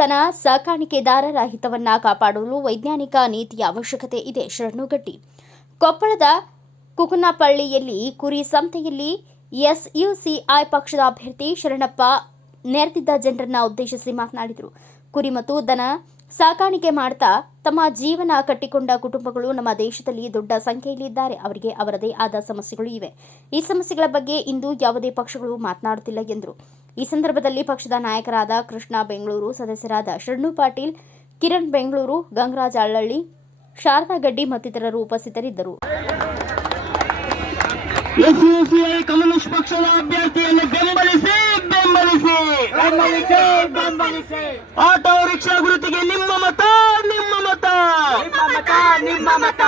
ದನ ಸಾಕಾಣಿಕೆದಾರರ ಹಿತವನ್ನ ಕಾಪಾಡಲು ವೈಜ್ಞಾನಿಕ ನೀತಿಯ ಅವಶ್ಯಕತೆ ಇದೆ. ಶರಣುಗಟ್ಟಿ ಕೊಪ್ಪಳದ ಕುಕುನಪಳ್ಳಿಯಲ್ಲಿ ಕುರಿ ಸಂತೆಯಲ್ಲಿ ಎಸ್ಯುಸಿಐ ಪಕ್ಷದ ಅಭ್ಯರ್ಥಿ ಶರಣಪ್ಪ ನೆರೆದಿದ್ದ ಜನರನ್ನ ಉದ್ದೇಶಿಸಿ ಮಾತನಾಡಿದರು. ಕುರಿ ಮತ್ತು ದನ ಸಾಕಾಣಿಕೆ ಮಾಡ್ತಾ ತಮ್ಮ ಜೀವನ ಕಟ್ಟಿಕೊಂಡ ಕುಟುಂಬಗಳು ನಮ್ಮ ದೇಶದಲ್ಲಿ ದೊಡ್ಡ ಸಂಖ್ಯೆಯಲ್ಲಿ ಇದ್ದಾರೆ ಅವರಿಗೆ ಅವರದೇ ಆದ ಸಮಸ್ಯೆಗಳು ಇವೆ. ಈ ಸಮಸ್ಯೆಗಳ ಬಗ್ಗೆ ಇಂದು ಯಾವುದೇ ಪಕ್ಷಗಳು ಮಾತನಾಡುತ್ತಿಲ್ಲ ಎಂದರು. ಈ ಸಂದರ್ಭದಲ್ಲಿ ಪಕ್ಷದ ನಾಯಕರಾದ ಕೃಷ್ಣ ಬೆಂಗಳೂರು ಸದಸ್ಯರಾದ ಶರಣು ಪಾಟೀಲ್ ಕಿರಣ್ ಬೆಂಗಳೂರು ಗಂಗರಾಜ್ ಅಳ್ಳಳ್ಳಿ ಶಾರದಾ ಗಡ್ಡಿ ಮತ್ತಿತರರು ಉಪಸ್ಥಿತರಿದ್ದರು. ಎಸ್ಯುಸಿಐ ಕಮ್ಯುನಿಸ್ಟ್ ಪಕ್ಷದ ಅಭ್ಯರ್ಥಿಯನ್ನು ಬೆಂಬಲಿಸಿ ಬೆಂಬಲಿಸಿ. ಬೆಂಬಲಿಸಿ ಬೆಂಬಲಿಸಿ. ಆಟೋ ರಿಕ್ಷಾ ಗುರುತಿಗೆ ನಿಮ್ಮ ಮತ ನಿಮ್ಮ ಮತ. ನಿಮ್ಮ ಮತ ನಿಮ್ಮ ಮತ.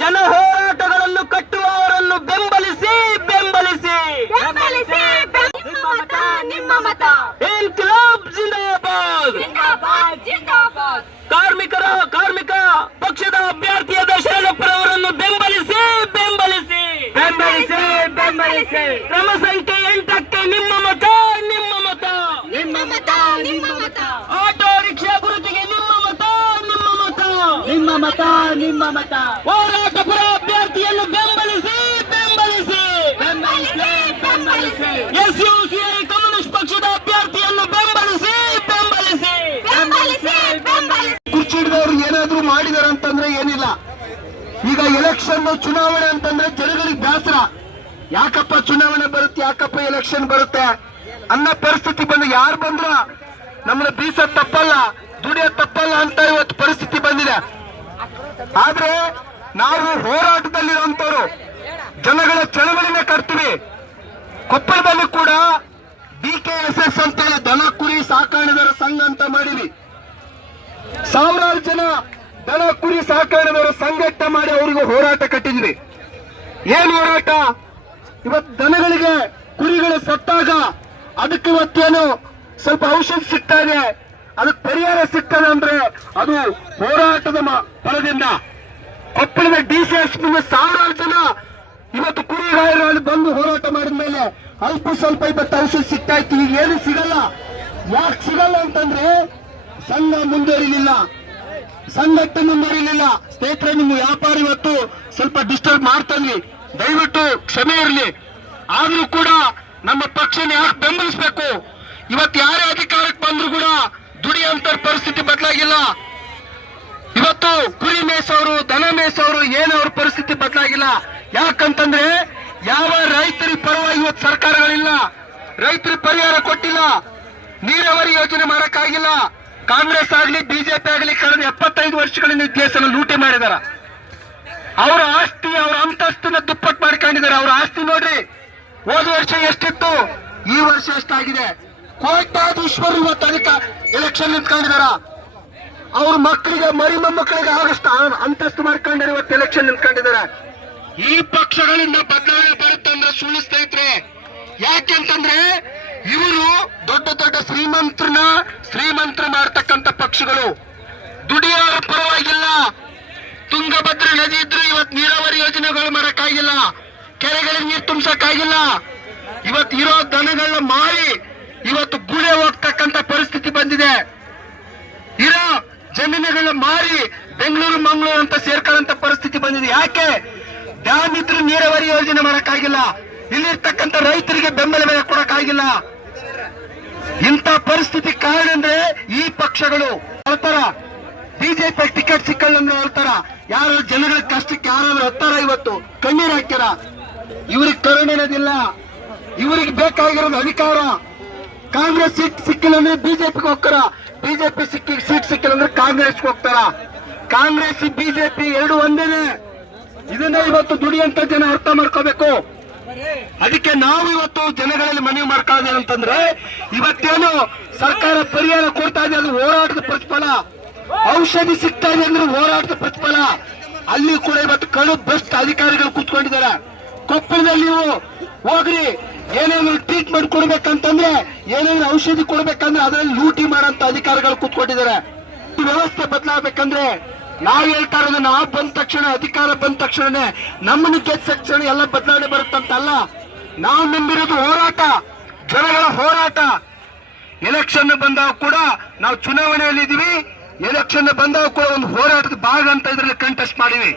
ಜನ ಹೋರಾಟಗಳನ್ನು ಕಟ್ಟುವವರನ್ನು ಬೆಂಬಲಿಸಿ ಬೆಂಬಲಿಸಿ ಬೆಂಬಲಿಸಿ ಬೆಂ- ನಿಮ್ಮ ಮತ ನಿಮ್ಮ ಮತ ಇನ್ಕಿಲಾಬ್ ಜಿಂದಾಬಾದ್ ಜಿಂದಾಬಾದ್ ಜಿಂದಾಬಾದ್ ಕಾರ್ಮಿಕರ ಕಾರ್ಮಿಕ ಪಕ್ಷದ ಅಭ್ಯರ್ಥಿಯಾದ ಶರಣಪ್ಪರವರನ್ನು ಬೆಂಬಲಿಸಿ ಬೆಂಬಲಿಸಿ ಬೆಂಬಲಿಸಿ ಬೆಂಬಲಿಸಿ ಕ್ರಮ ಸಂಖ್ಯೆ ಎಂಟಕ್ಕೆ ನಿಮ್ಮ ಮತ ನಿಮ್ಮ ಮತ. ನಿಮ್ಮ ಮತ ನಿಮ್ಮ ಮತ. ಆಟೋ ರಿಕ್ಷಾ ಗುರುತಿಗೆ ನಿಮ್ಮ ಮತ ನಿಮ್ಮ ಮತ. ನಿಮ್ಮ ಮತ ನಿಮ್ಮ ಮತ. ಹೋರಾಟ ಪರ ಅಭ್ಯರ್ಥಿಯನ್ನು ಬೆಂಬಲಿಸಿ ಬೆಂಬಲಿಸಿ. ಬೆಂಬಲಿಸಿ ಬೆಂಬಲಿಸಿ. ಎಸ್ಯುಸಿಐ ಕಮ್ಯುನಿಸ್ಟ್ ಪಕ್ಷದ ಅಭ್ಯರ್ಥಿಯನ್ನು ಬೆಂಬಲಿಸಿ ಬೆಂಬಲಿಸಿ. ಬೆಂಬಲಿಸಿ ಬೆಂಬಲಿಸಿ. ಕುರ್ಚಿ ಹಿಡಿದವ್ರು ಏನಾದ್ರೂ ಮಾಡಿದಾರೆ ಅಂತಂದ್ರೆ ಏನಿಲ್ಲ. ಈಗ ಎಲೆಕ್ಷನ್ ಚುನಾವಣೆ ಅಂತಂದ್ರೆ ಜನಗಳಿಗೆ ಬೇಸರ ಯಾಕಪ್ಪ ಚುನಾವಣೆ ಬರುತ್ತೆ, ಯಾಕಪ್ಪ ಎಲೆಕ್ಷನ್ ಬರುತ್ತೆ? ಅನ್ನೋ ಪರಿಸ್ಥಿತಿ ಬಂದು ಯಾರು ಬಂದ್ರ? ನಮ್ಮನ್ನ ಬೀಸ ತಪ್ಪಲ್ಲ ದುಡಿಯೋ ತಪ್ಪಲ್ಲ ಅಂತ ಇವತ್ತು ಪರಿಸ್ಥಿತಿ ಬಂದಿದೆ. ಆದ್ರೆ ನಾವು ಹೋರಾಟದಲ್ಲಿರುವಂತವ್ರು ಜನಗಳ ಚಳವಳಿನ ಕಟ್ತೀವಿ. ಕೊಪ್ಪಳದಲ್ಲಿ ಕೂಡ ಡಿ ಕೆ ಎಸ್ ಎಸ್ ಅಂತ ದನ ಕುರಿ ಸಾಕಾಣಿದಾರ ಸಂಘ ಅಂತ ಮಾಡಿವಿ ಸಾವಿರಾರು ಜನ ದನ ಕುರಿ ಸಾಕಾಣಿದವರ ಸಂಘಟನೆ ಮಾಡಿ ಅವರಿಗೆ ಹೋರಾಟ ಕಟ್ಟಿದ್ವಿ. ಏನ್ ಹೋರಾಟ? ಇವತ್ತು ದನಗಳಿಗೆ ಕುರಿಗಳು ಸತ್ತಾಗ ಅದಕ್ಕೆ ಇವತ್ತೇನು ಸ್ವಲ್ಪ ಔಷಧ ಸಿಗ್ತಾ ಇದೆ. ಅದಕ್ಕೆ ಪರಿಹಾರ ಸಿಗ್ತದೆ ಅಂದ್ರೆ ಅದು ಹೋರಾಟದ ಫಲದಿಂದ ಕೊಪ್ಪಳದ ಡಿ ಸಿ ಎಸ್ ಸಾವಿರಾರು ಜನ ಇವತ್ತು ಕುರಿ ರಾಯರಲ್ಲಿ ಬಂದು ಹೋರಾಟ ಮಾಡಿದ ಮೇಲೆ ಅಲ್ಪ ಸ್ವಲ್ಪ ಇವತ್ತು ಔಷಧ ಸಿಗ್ತಾ ಇತ್ತು. ಈಗ ಏನು ಸಿಗಲ್ಲ. ಯಾಕೆ ಸಿಗಲ್ಲ ಅಂತಂದ್ರೆ ಸಂಘ ಮುಂದುವರಿಲಿಲ್ಲ. ಸಂಘಟನೆ ಮುಂದುವರಿಲಿಲ್ಲ ಸ್ನೇಹಿತರೆ, ನಿಮ್ಮ ವ್ಯಾಪಾರ ಇವತ್ತು ಸ್ವಲ್ಪ ಡಿಸ್ಟರ್ಬ್ ಮಾಡ್ತಾನೆ ದಯವಿಟ್ಟು ಕ್ಷಮೆ ಇರಲಿ. ಆದ್ರೂ ಕೂಡ ನಮ್ಮ ಪಕ್ಷನ ಯಾಕೆ ಬೆಂಬಲಿಸಬೇಕು? ಇವತ್ತು ಯಾರೇ ಅಧಿಕಾರಕ್ಕೆ ಬಂದ್ರು ಕೂಡ ದುಡಿಯಂತ ಪರಿಸ್ಥಿತಿ ಬದಲಾಗಿಲ್ಲ. ಇವತ್ತು ಕುರಿ ಅವರು ದನ ಅವ್ರ ಪರಿಸ್ಥಿತಿ ಬದಲಾಗಿಲ್ಲ. ಯಾಕಂತಂದ್ರೆ ಯಾವ ರೈತರ ಪರವಾಗಿ ಇವತ್ತು ಸರ್ಕಾರಗಳಿಲ್ಲ. ರೈತರ ಪರಿಹಾರ ಕೊಟ್ಟಿಲ್ಲ. ನೀರಾವರಿ ಯೋಜನೆ ಮಾಡಕ್ಕಾಗಿಲ್ಲ. ಕಾಂಗ್ರೆಸ್ ಆಗಲಿ, ಬಿಜೆಪಿ ಆಗ್ಲಿ ಕಳೆದ ಎಪ್ಪತ್ತೈದು ವರ್ಷಗಳಿಂದ ಈ ಲೂಟಿ ಮಾಡಿದಾರ. ಅವರ ಆಸ್ತಿ, ಅವರ ಅಂತಸ್ತನ್ನ ದುಪ್ಪಟ್ಟು ಮಾಡ್ಕೊಂಡಿದ್ದಾರೆ. ಅವರ ಆಸ್ತಿ ನೋಡ್ರಿ, ಹೋದ ವರ್ಷ ಎಷ್ಟಿತ್ತು? ಈ ವರ್ಷ ಎಷ್ಟಾಗಿದೆ? ಕೋಟ್ಯಾಧೀಶ್ವರು ಇವತ್ತು ಅದಕ್ಕೆ ಎಲೆಕ್ಷನ್ ನಿಂತ್ಕೊಂಡಿದಾರ. ಅವ್ರ ಮಕ್ಕಳಿಗೆ ಮರಿ ಮೊಮ್ಮಕ್ಕಳಿಗೆ ಆಗಷ್ಟು ಅಂತಸ್ತು ಮಾಡ್ಕೊಂಡ್ರೆ ಇವತ್ತು ಎಲೆಕ್ಷನ್ ನಿಂತ್ಕೊಂಡಿದ್ದಾರೆ. ಈ ಪಕ್ಷಗಳಿಂದ ಬದಲಾವಣೆ ಬರುತ್ತೆ ಅಂದ್ರೆ ಸುಳ್ಳು ಸ್ನೇಹಿತರೆ. ಯಾಕೆಂತಂದ್ರೆ ಇವರು ದೊಡ್ಡ ದೊಡ್ಡ ಶ್ರೀಮಂತ್ರನ್ನ ಶ್ರೀಮಂತರ ಮಾಡ್ತಕ್ಕಂಥ ಪಕ್ಷಗಳು. ದುಡಿಯೋರ ಪರವಾಗಿಲ್ಲ. ತುಂಗಭದ್ರಾ ನದಿ ಇದ್ರು ಇವತ್ತು ನೀರಾವರಿ ಯೋಜನೆಗಳು ಮಾಡಕ್ಕಾಗಿಲ್ಲ ಕೆರೆಗಳಿಗೆ ನೀರು ತುಂಬಿಸಕ್ಕಾಗಿಲ್ಲ. ಇವತ್ತು ಇರೋ ದನಗಳನ್ನ ಮಾರಿ ಇವತ್ತು ಗುಳೆ ಹೋಗ್ತಕ್ಕಂತ ಪರಿಸ್ಥಿತಿ ಬಂದಿದೆ. ಇರೋ ಜಮೀನುಗಳನ್ನ ಮಾರಿ ಬೆಂಗಳೂರು, ಮಂಗಳೂರು ಅಂತ ಸೇರ್ಕೊಳ್ಳಂತ ಪರಿಸ್ಥಿತಿ ಬಂದಿದೆ. ಯಾಕೆ? ಡ್ಯಾಮ್ ಇದ್ರೂ ನೀರಾವರಿ ಯೋಜನೆ ಮಾಡಕ್ಕಾಗಿಲ್ಲ ಇಲ್ಲಿರ್ತಕ್ಕಂಥ ರೈತರಿಗೆ ಬೆಂಬಲ ಬೆಲೆ ಕೊಡಕ್ಕಾಗಿಲ್ಲ. ಇಂಥ ಪರಿಸ್ಥಿತಿ ಕಾರಣ ಅಂದ್ರೆ ಈ ಪಕ್ಷಗಳು. ಹೇಳ್ತಾರ ಬಿಜೆಪಿ ಟಿಕೆಟ್ ಸಿಕ್ಕಲ್ಲ ಅಂದ್ರೆ ಹೇಳ್ತಾರ ಯಾರು ಜನಗಳ ಕಷ್ಟಕ್ಕೆ ಯಾರಾದ್ರೂ ಹತ್ತಾರ ಇವತ್ತು? ಕಣ್ಣೀರ್ ಹಾಕ್ಯಾರ. ಇವ್ರಿಗೆ ಕರುಣೆ ಇರೋದಿಲ್ಲ ಇವ್ರಿಗೆ ಬೇಕಾಗಿರೋದು ಅಧಿಕಾರ. ಕಾಂಗ್ರೆಸ್ ಸೀಟ್ ಸಿಕ್ಕಿಲ್ಲ ಅಂದ್ರೆ ಬಿಜೆಪಿಗೆ ಹೋಗ್ತಾರ. ಬಿಜೆಪಿ ಸಿಕ್ಕಿ ಸೀಟ್ ಸಿಕ್ಕಿಲ್ಲ ಅಂದ್ರೆ ಕಾಂಗ್ರೆಸ್ಗೆ ಹೋಗ್ತಾರ. ಕಾಂಗ್ರೆಸ್, ಬಿಜೆಪಿ ಎರಡು ಒಂದೇನೆ. ಇದನ್ನ ಇವತ್ತು ದುಡಿಯಂತ ಜನ ಅರ್ಥ ಮಾಡ್ಕೋಬೇಕು. ಅದಕ್ಕೆ ನಾವು ಇವತ್ತು ಜನಗಳಲ್ಲಿ ಮನವಿ ಮಾಡ್ಕೊಳ್ಳೋದು ಅಂತಂದ್ರೆ ಇವತ್ತೇನು ಸರ್ಕಾರ ಪರಿಹಾರ ಕೊಡ್ತಾ ಇದೆ, ಅದು ಹೋರಾಟದ ಪ್ರತಿಫಲ. ಔಷಧಿ ಸಿಗ್ತಾ ಇದೆ ಅಂದ್ರೆ ಹೋರಾಟದ ಪ್ರತಿಫಲ. ಅಲ್ಲಿ ಕೂಡ ಇವತ್ತು ಕಳು ಬೆಸ್ಟ್ ಅಧಿಕಾರಿಗಳು ಕೂತ್ಕೊಂಡಿದ್ದಾರೆ. ಕೊಪ್ಪಳದಲ್ಲಿ ನೀವು ಹೋಗ್ರಿ, ಏನೇನು ಟ್ರೀಟ್ಮೆಂಟ್ ಕೊಡ್ಬೇಕಂತಂದ್ರೆ, ಏನೇನು ಔಷಧಿ ಕೊಡ್ಬೇಕಂದ್ರೆ ಅದರಲ್ಲಿ ಲೂಟಿ ಮಾಡೋಂತ ಅಧಿಕಾರಿಗಳು ಕೂತ್ಕೊಂಡಿದ್ದಾರೆ. ವ್ಯವಸ್ಥೆ ಬದಲಾಗಬೇಕಂದ್ರೆ ನಾವ್ ಹೇಳ್ತಾ ಇರೋದು, ನಾವು ಬಂದ ತಕ್ಷಣ, ಅಧಿಕಾರ ಬಂದ ತಕ್ಷಣನೇ ನಮ್ಮನ್ನು ಗೆದ್ದ ತಕ್ಷಣ ಎಲ್ಲ ಬದಲಾವಣೆ ಬರುತ್ತಂತಲ್ಲ ನಾವು ನಂಬಿರೋದು ಹೋರಾಟ, ಜನಗಳ ಹೋರಾಟ. ಎಲೆಕ್ಷನ್ ಬಂದಾಗ ಕೂಡ ನಾವು ಚುನಾವಣೆಯಲ್ಲಿ ಇದೀವಿ ಎಲೆಕ್ಷನ್ ಬಂದಾಗ ಕೂಡ ಒಂದು ಹೋರಾಟದ ಭಾಗ ಅಂತ ಇದರಲ್ಲಿ ಕಂಟೆಸ್ಟ್ ಮಾಡಿವಿ.